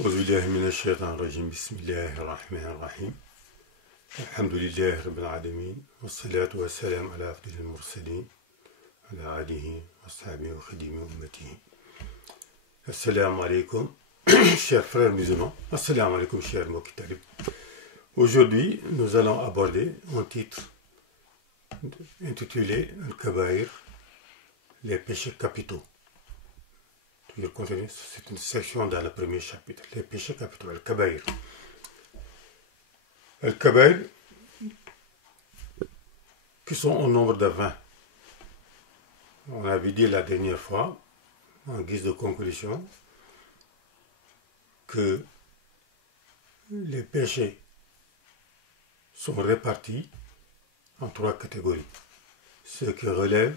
أعوذ بالله من الشيطان الرجيم بسم الله الرحمن الرحيم الحمد لله رب العالمين والصلاة والسلام على أفضل المرسلين على آله وصحبه وخديم أمته. Assalamu alaikum, chers frères musulmans. Assalamu alaikum, chers mokitalib. Aujourd'hui, nous allons aborder un titre intitulé Al-Kabaïr, les péchés capitaux. Toujours continue, c'est une section dans le premier chapitre, les péchés capitaux, Al-Kabaïr. Al-Kabaïr, qui sont au nombre de 20. On avait dit la dernière fois, en guise de conclusion, que les péchés sont répartis en 3 catégories. Ceux qui relèvent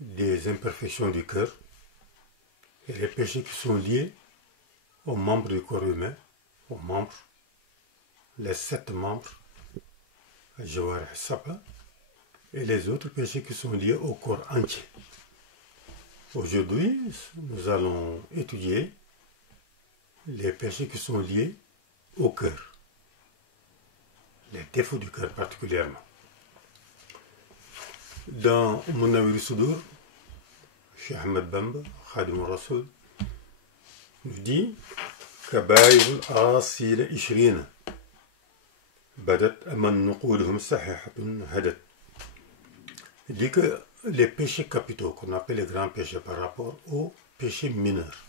des imperfections du cœur et les péchés qui sont liés aux membres du corps humain, aux membres, les 7 membres, Jawar et Sapa, et les autres péchés qui sont liés au corps entier. Aujourd'hui, nous allons étudier les péchés qui sont liés au cœur, les défauts du cœur particulièrement. Dans Munawwir Sudur, Cheikh Ahmed Bamba, Khadim al-Rasoul, nous dit Kabaïr al-Asil Ishrina Badat Aman Nuqudhum Sahihatun Hadat. Il dit que les péchés capitaux, qu'on appelle les grands péchés par rapport aux péchés mineurs,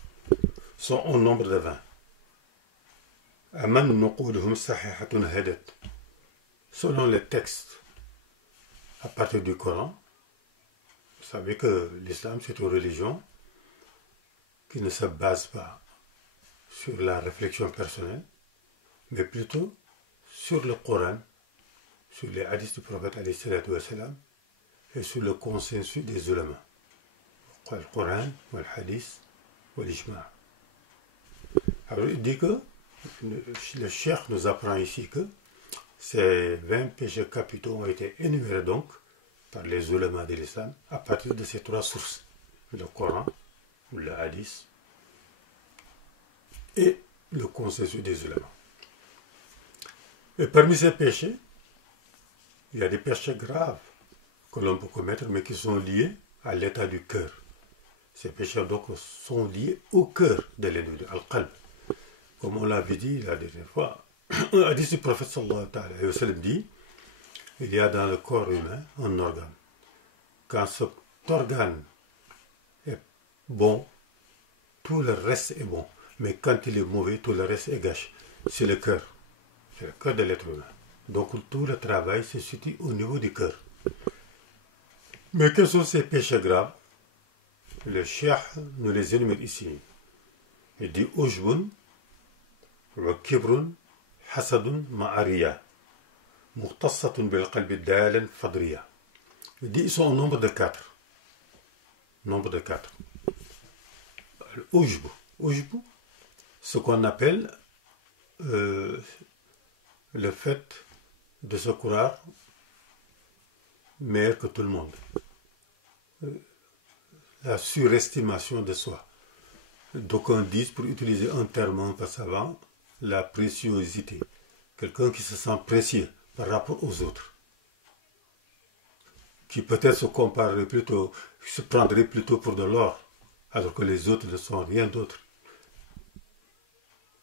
sont au nombre de 20. Aman Nuqudhum Sahihatun Hadat. Selon les textes à partir du Coran, vous savez que l'islam c'est une religion qui ne se base pas sur la réflexion personnelle, mais plutôt sur le Coran, sur les hadiths du prophète alayhi salatu wa salam, et sur le consensus des ulama. Le Coran, le hadith, l'ijma'. Alors il dit que le cheikh nous apprend ici que ces 20 péchés capitaux ont été énumérés donc par les ulama de l'islam à partir de ces 3 sources, le Coran, le hadith et le consensus des ulama. Et parmi ces péchés, il y a des péchés graves que l'on peut commettre mais qui sont liés à l'état du cœur. Ces péchés donc sont liés au cœur de l'individu, al-qalb. Comme on l'avait dit la dernière fois, un hadith du prophète sallallahu alayhi wa sallam dit il y a dans le corps humain un organe. Quand cet organe est bon, tout le reste est bon. Mais quand il est mauvais, tout le reste est gâché. C'est le cœur. C'est le cœur de l'être humain. Donc tout le travail se situe au niveau du cœur. Mais quels sont ces péchés graves? Le cheikh nous les énumère ici. Il dit Ujbun, wa kibrun, hasadun ma'ariya. Muqtassatun bil qalbi dalan fadriya. Il dit ils sont au nombre de 4. Nombre de 4. Ujbu. Ujbu, ce qu'on appelle le fait de se croire meilleur que tout le monde. La surestimation de soi. D'aucuns disent, pour utiliser un terme un peu savant, la préciosité. Quelqu'un qui se sent précieux par rapport aux autres. Qui peut-être se comparerait plutôt, se prendrait plutôt pour de l'or, alors que les autres ne sont rien d'autre.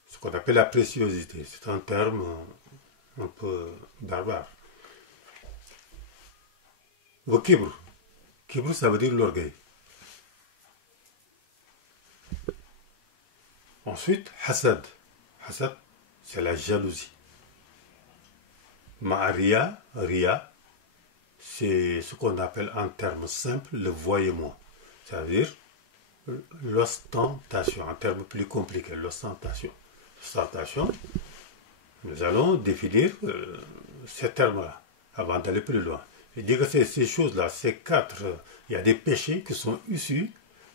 Ce qu'on appelle la préciosité, c'est un terme un peu barbare. Le kibr. Kibr, ça veut dire l'orgueil. Ensuite, hasad. Hasad, c'est la jalousie. Ma'ariya, riya, c'est ce qu'on appelle en termes simples le voyez-moi. C'est-à-dire l'ostentation, en termes plus compliqués, l'ostentation. L'ostentation, nous allons définir ces termes-là avant d'aller plus loin. Il dit que ces choses-là, ces 4, il y a des péchés qui sont issus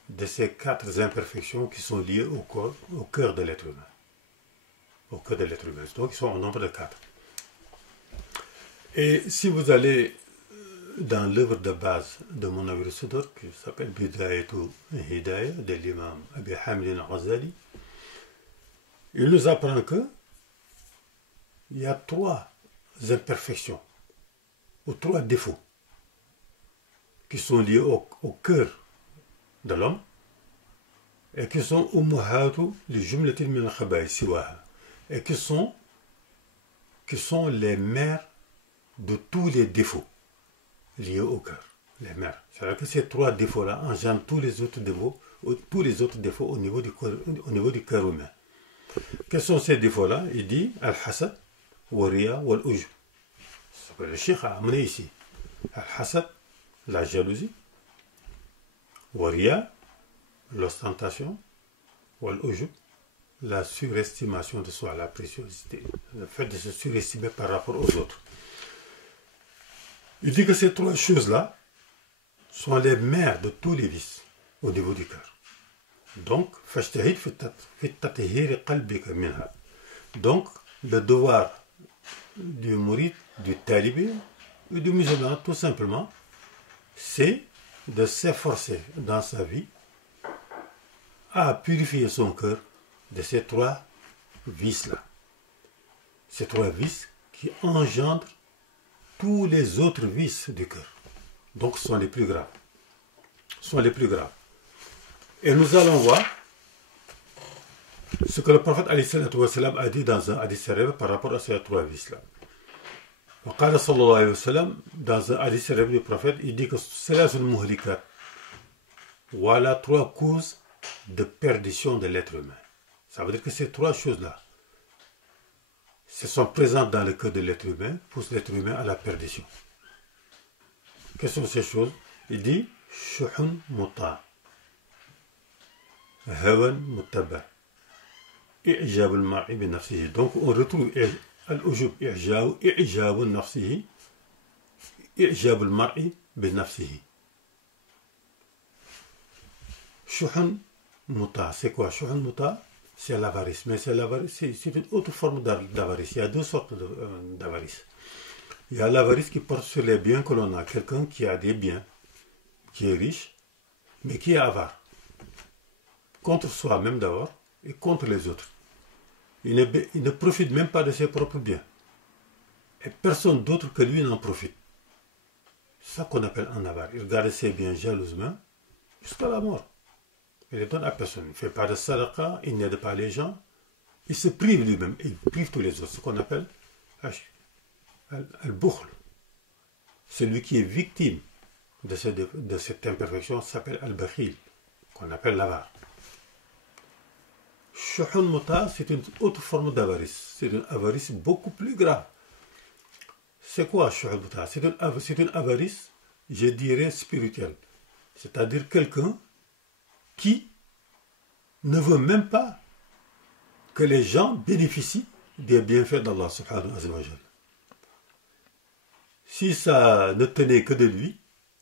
de ces 4 imperfections qui sont liées au cœur de l'être humain. Au cœur de l'être humain. Donc ils sont au nombre de 4. Et si vous allez dans l'œuvre de base de Munawwir Sudur, qui s'appelle Bidayatu Hidayah, de l'imam Abi Hamid al-Ghazali, Il nous apprend que il y a 3 imperfections ou 3 défauts qui sont liés au cœur de l'homme et qui sont et qui sont les mères de tous les défauts liés au cœur. Les mères. C'est-à-dire que ces 3 défauts-là engendrent tous les autres défauts au niveau du cœur humain. Quels sont ces défauts-là? Il dit Al-Hasad, Wariya, Wal-Ujub. C'est ce que le Cheikh a amené ici. Al-Hasad, la jalousie. Wariya, l'ostentation. Wal-Ujub, la surestimation de soi, la préciosité. Le fait de se surestimer par rapport aux autres. Il dit que ces 3 choses-là sont les mères de tous les vices au niveau du cœur. Donc, donc, le devoir du mouride, du talibé ou du musulman, tout simplement, c'est de s'efforcer dans sa vie à purifier son cœur de ces 3 vices-là. Ces 3 vices qui engendrent tous les autres vices du cœur. Donc, ce sont les plus graves. Et nous allons voir ce que le prophète a dit dans un hadith célèbre par rapport à ces 3 vices-là. Dans un hadith célèbre du prophète, il dit que voilà 3 causes de perdition de l'être humain. Ça veut dire que ces 3 choses-là, se sont présentes dans le cœur de l'être humain, poussent l'être humain à la perdition. Quelles sont ces choses? Il dit Shuhun muta, Hawan muttaba, I'jab al-mar'i bi nafsihi. Donc on retrouve al-ujub, I'jab al-nafsihi, I'jab al-mar'i bi nafsihi. Shuhun muta, c'est quoi? Shuhun muta, c'est l'avarice, mais c'est une autre forme d'avarice. Il y a 2 sortes d'avarice. Il y a l'avarice qui porte sur les biens que l'on a. Quelqu'un qui a des biens, qui est riche, mais qui est avare. Contre soi-même d'abord et contre les autres. Il ne profite même pas de ses propres biens. Et personne d'autre que lui n'en profite. C'est ça qu'on appelle un avare. Il garde ses biens jalousement jusqu'à la mort. Il ne les donne à personne. Il ne fait pas de sadaqa, il n'aide pas les gens. Il se prive lui-même. Il prive tous les autres. Ce qu'on appelle al-bukhl. Celui qui est victime de cette imperfection s'appelle al-bakhil, qu'on appelle l'avare. Shuhun muta, c'est une autre forme d'avarice. C'est une avarice beaucoup plus grave. C'est quoi shuhun muta? C'est une avarice, je dirais, spirituelle. C'est-à-dire quelqu'un qui ne veut même pas que les gens bénéficient des bienfaits d'Allah subhanahu wa ta'ala. Si ça ne tenait que de lui,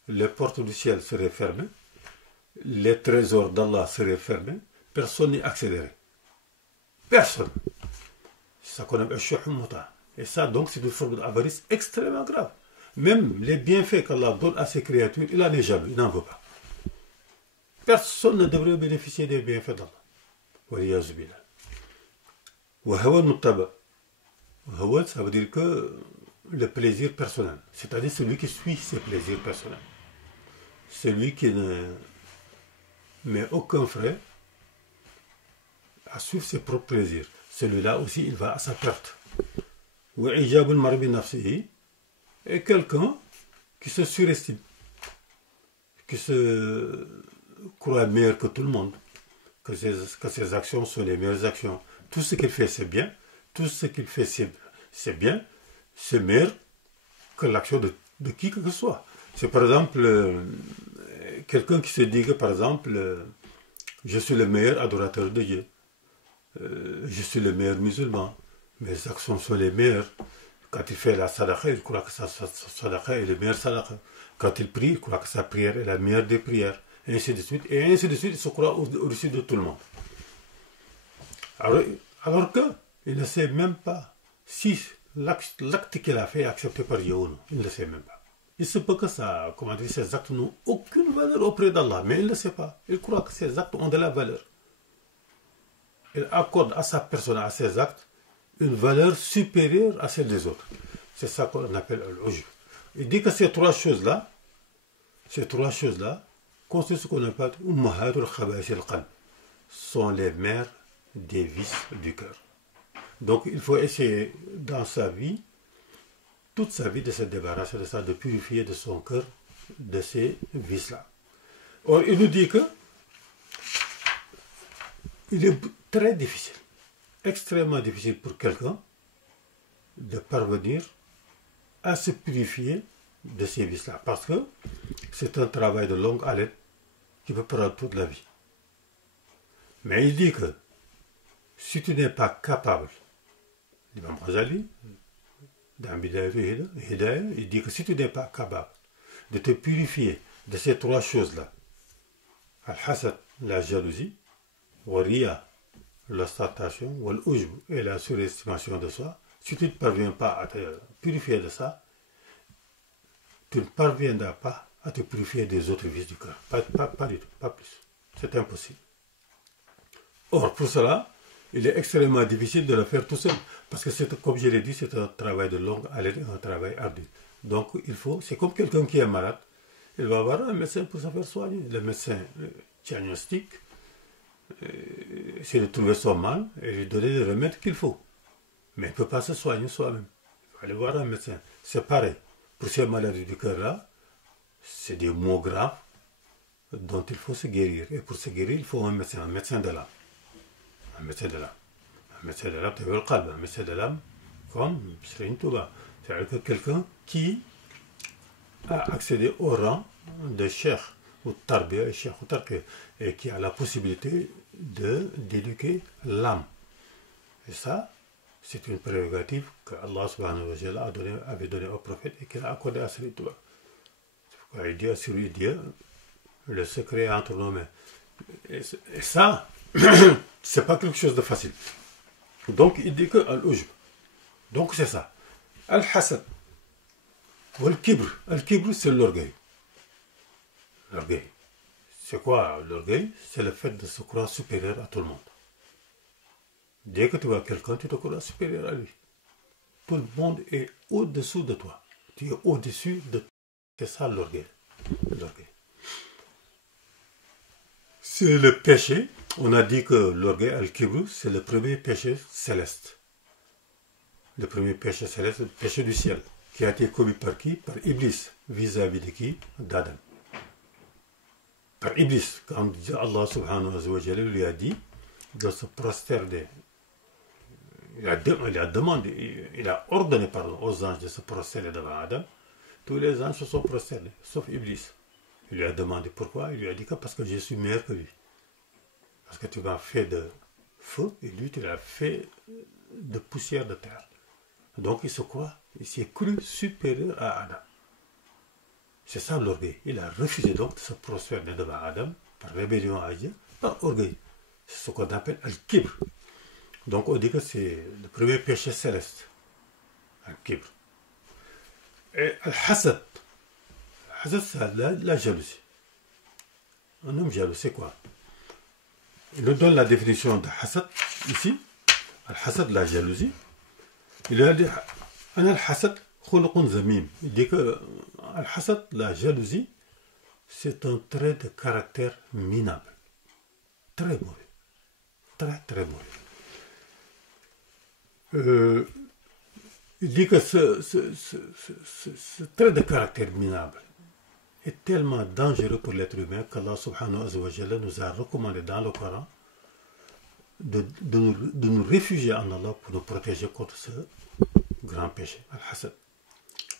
les portes du ciel seraient fermées, les trésors d'Allah seraient fermés, personne n'y accéderait. Personne. C'est ça qu'on appelle shuhun muta. Et ça, donc, c'est une forme d'avarice extrêmement grave. Même les bienfaits qu'Allah donne à ses créatures, il n'en est jamais, il n'en veut pas. Personne ne devrait bénéficier des bienfaits d'Allah. Waliyazu billah. Wa hawa muttaba. Hawa, ça veut dire que le plaisir personnel, c'est-à-dire celui qui suit ses plaisirs personnels. Celui qui ne met aucun frais à suivre ses propres plaisirs. Celui-là aussi, il va à sa perte. Wa ijabul mar'i bi nafsihi, et quelqu'un qui se surestime, qui se croit meilleur que tout le monde, que ses actions sont les meilleures actions. Tout ce qu'il fait, c'est bien. Tout ce qu'il fait, c'est bien. C'est meilleur que l'action de qui que ce soit. C'est par exemple quelqu'un qui se dit que, par exemple, je suis le meilleur adorateur de Dieu. Je suis le meilleur musulman. Mes actions sont les meilleures. Quand il fait la sadaqa, il croit que sa sadaqa est le meilleur sadaqa. Quand il prie, il croit que sa prière est la meilleure des prières. Et ainsi de suite. Et ainsi de suite, il se croit au-dessus de tout le monde. Alors qu'il ne sait même pas si l'acte qu'il a fait est accepté par Dieu ou non. Il ne le sait même pas. Il se peut que ça, comment dire, ces actes n'ont aucune valeur auprès d'Allah, mais il ne le sait pas. Il croit que ces actes ont de la valeur. il accorde à sa personne, à ses actes, une valeur supérieure à celle des autres. C'est ça qu'on appelle l'ujub. Il dit que ces trois choses-là constituent ce qu'on appelle ummahatul khaba'is al-qalb, sont les mères des vices du cœur. Donc il faut essayer dans sa vie, toute sa vie, de se débarrasser de ça, de purifier de son cœur de ces vices-là. Or, il nous dit que il est très difficile, extrêmement difficile pour quelqu'un de parvenir à se purifier de ces vices-là, parce que c'est un travail de longue haleine qui peut prendre toute la vie. Mais il dit que si tu n'es pas capable, l'imam Ghazali, dans Bidayat Hidayah, il dit que si tu n'es pas capable de te purifier de ces trois choses-là, al-hasad, la jalousie, wa-riya, l'ostentation, wal-ujb, et la surestimation de soi, si tu ne parviens pas à te purifier de ça, tu ne parviendras pas à te purifier des autres vices du cœur. Pas du tout, pas plus. C'est impossible. Or, pour cela, il est extrêmement difficile de le faire tout seul. Parce que, comme je l'ai dit, c'est un travail de longue haleine, un travail ardu. Donc, c'est comme quelqu'un qui est malade. Il va avoir un médecin pour se faire soigner. Le médecin diagnostique, c'est de trouver son mal et lui donner les remèdes qu'il faut. Mais il ne peut pas se soigner soi-même. Il faut aller voir un médecin. C'est pareil. Pour ces maladies du cœur-là, c'est des maux graves dont il faut se guérir. Et pour se guérir, il faut un médecin de l'âme. Un médecin de l'âme. Un médecin de l'âme, un médecin de l'âme, comme Serigne Touba. C'est-à-dire que quelqu'un qui a accédé au rang de cheikh ou tarbiya et cheikh ou tarbiya, et qui a la possibilité d'éduquer l'âme. Et ça, c'est une prérogative que Allah subhanahu wa ta'ala avait donné au prophète et qu'il a accordé à Serigne Touba. C'est pourquoi il dit à celui Dieu, le secret entre nos mains. Et ça, c'est pas quelque chose de facile. Donc il dit que al-ujb. Donc c'est ça. Al-hasad. Wal-kibr. Al-kibr, c'est l'orgueil. L'orgueil. C'est quoi l'orgueil? C'est le fait de se croire supérieur à tout le monde. Dès que tu vois quelqu'un, tu te crois supérieur à lui. Tout le monde est au-dessous de toi. Tu es au-dessus de toi. C'est ça l'orgueil. L'orgueil. C'est le péché. On a dit que l'orgueil, al-kibr, c'est le premier péché céleste. Le premier péché céleste, le péché du ciel, qui a été commis par qui? Par Iblis, vis-à-vis de qui? D'Adam. Par Iblis, quand Allah subhanahu wa ta'ala lui a dit de se prosterner. Il a demandé, il a ordonné aux anges de se prosterner devant Adam. Tous les anges se sont prosternés, sauf Iblis. Il lui a demandé pourquoi. Il lui a dit que parce que je suis meilleur que lui. Parce que tu m'as fait de feu et lui, tu l'as fait de poussière de terre. Donc il se croit, il s'est cru supérieur à Adam. C'est ça l'orgueil. Il a refusé donc de se prosterner devant Adam par rébellion à Dieu, par orgueil. C'est ce qu'on appelle al-kibr. Donc on dit que c'est le premier péché céleste. Al-kibr. Et al-hasad. Al-hasad, c'est la jalousie. Un homme jaloux, c'est quoi? Il nous donne la définition de hasad ici. Al-hasad, la jalousie. Il a dit al-hasad khuluqun zamim. Il dit que al-hasad, la jalousie, c'est un trait de caractère minable. Très mauvais. Très, très mauvais. Il dit que ce trait de caractère minable est tellement dangereux pour l'être humain qu'Allah subhanahu wa ta'ala nous a recommandé dans le Coran de nous réfugier en Allah pour nous protéger contre ce grand péché, al-hasad.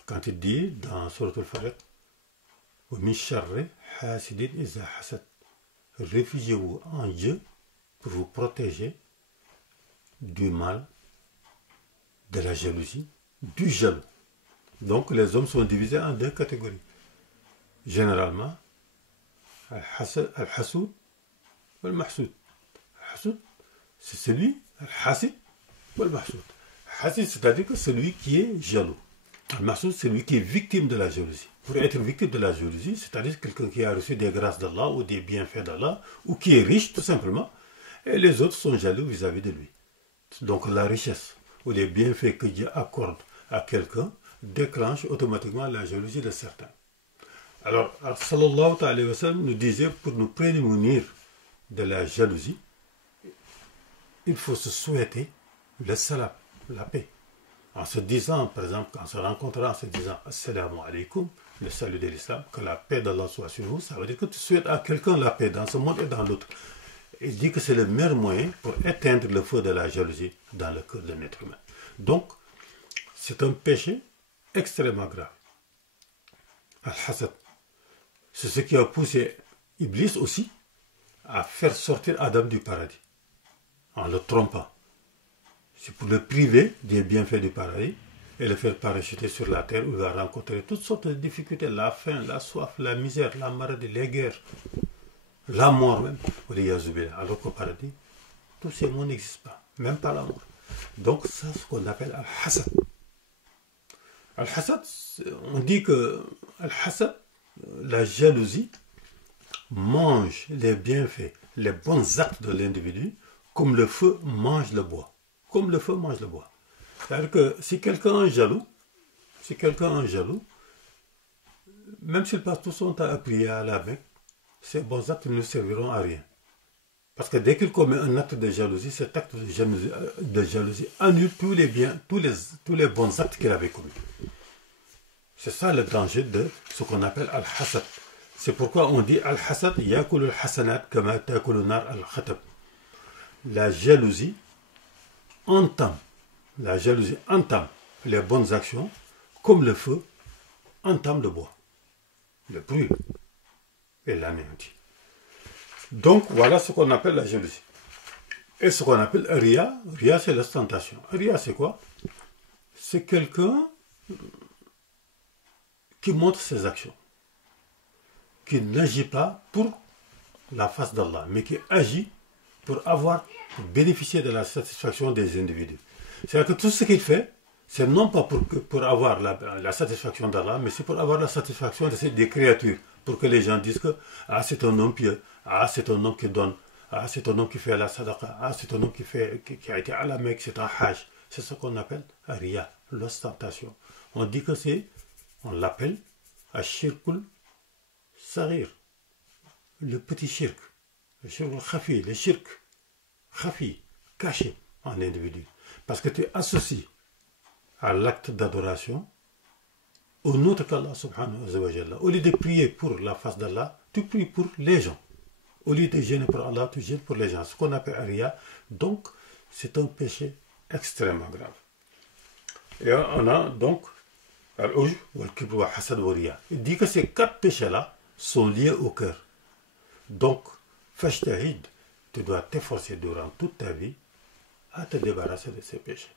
Quand il dit dans Surat al-Falaq, wa min sharri hasidin iza hasad, réfugiez-vous en Dieu pour vous protéger du mal, de la jalousie, du jaloux. Donc les hommes sont divisés en deux catégories. Généralement, al-hasoud ou al-mahsoud. Al-hasoud, c'est celui, al-hasid ou al-mahsoud. Hasid, c'est-à-dire que celui qui est jaloux. Al-mahsoud, c'est celui qui est victime de la jalousie. Pour être victime de la jalousie, c'est-à-dire quelqu'un qui a reçu des grâces d'Allah ou des bienfaits d'Allah, ou qui est riche tout simplement, Et les autres sont jaloux vis-à-vis de lui. Donc la richesse ou les bienfaits que Dieu accorde à quelqu'un déclenche automatiquement la jalousie de certains. Alors, sallallahu alayhi wa sallam nous disait, pour nous prémunir de la jalousie, il faut se souhaiter le salam, la paix. En se disant, par exemple, en se rencontrant, en se disant assalamu alaikum, le salut de l'islam, que la paix d'Allah soit sur vous, ça veut dire que tu souhaites à quelqu'un la paix dans ce monde et dans l'autre. Il dit que c'est le meilleur moyen pour éteindre le feu de la jalousie dans le cœur d'un être humain. Donc, c'est un péché extrêmement grave. Al-Hasad. C'est ce qui a poussé Iblis aussi à faire sortir Adam du paradis, en le trompant. C'est pour le priver des bienfaits du paradis et le faire parachuter sur la terre où il va rencontrer toutes sortes de difficultés, la faim, la soif, la misère, la maladie, les guerres, la mort même. Alors qu'au paradis, tous ces mots n'existent pas, même pas la mort. Donc ça, c'est ce qu'on appelle Al-Hasad. Al-Hasad, on dit que Al-Hasad, la jalousie, mange les bienfaits, les bons actes de l'individu, comme le feu mange le bois. Comme le feu mange le bois. C'est-à-dire que si quelqu'un est jaloux, même s'il passe tout son temps à prier à la Mecque, ces bons actes ne serviront à rien. Parce que dès qu'il commet un acte de jalousie, cet acte de jalousie annule tous les biens, tous les bons actes qu'il avait commis. C'est ça le danger de ce qu'on appelle Al-Hasad. C'est pourquoi on dit Al-Hasad, yakulu al-hasanat kama takulu nar al-khatab. La jalousie entame les bonnes actions comme le feu entame le bois, le brûle et l'anéantit. Donc voilà ce qu'on appelle la jalousie. Et ce qu'on appelle Ria, Ria c'est l'ostentation. Ria c'est quoi? C'est quelqu'un qui montre ses actions, qui n'agit pas pour la face d'Allah, mais qui agit pour bénéficier de la satisfaction des individus. C'est-à-dire que tout ce qu'il fait, c'est non pas pour avoir la satisfaction d'Allah, mais c'est pour avoir la satisfaction des créatures, pour que les gens disent que ah, c'est un homme pieux, ah, c'est un homme qui donne, ah, c'est un homme qui fait la sadaqa, ah, c'est un homme qui a été à la Mecque, c'est un hajj. C'est ce qu'on appelle Riya, l'ostentation. On dit que on l'appelle Ashirkul Sarir, le petit shirk, le shirk khafi, le shirk khafi, caché en individu. Parce que tu associes à l'acte d'adoration au autre qu'Allah subhanahu wa ta'ala. Au lieu de prier pour la face d'Allah, tu pries pour les gens. Au lieu de gêner pour Allah, tu gênes pour les gens. Ce qu'on appelle Riya. Donc, c'est un péché extrêmement grave. Et on a donc Al-Uj, Wal-Kibr, Wal-Hasad, Wal-Riya. Il dit que ces 4 péchés-là sont liés au cœur. Donc, Fashtahid, tu dois t'efforcer durant toute ta vie à te débarrasser de ces péchés.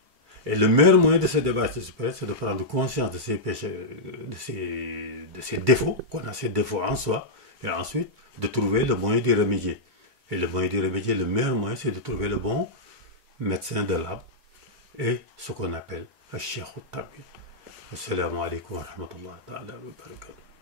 Et le meilleur moyen de se débarrasser de ces péchés, c'est de prendre conscience de ces péchés, de ces défauts, qu'on a ces défauts en soi, et ensuite de trouver le moyen d'y remédier. Et le moyen d'y remédier, le meilleur moyen, c'est de trouver le bon médecin de l'âme et ce qu'on appelle le Cheikh al-Tabi. Assalamu alaikum wa rahmatullahi wa barakatuh.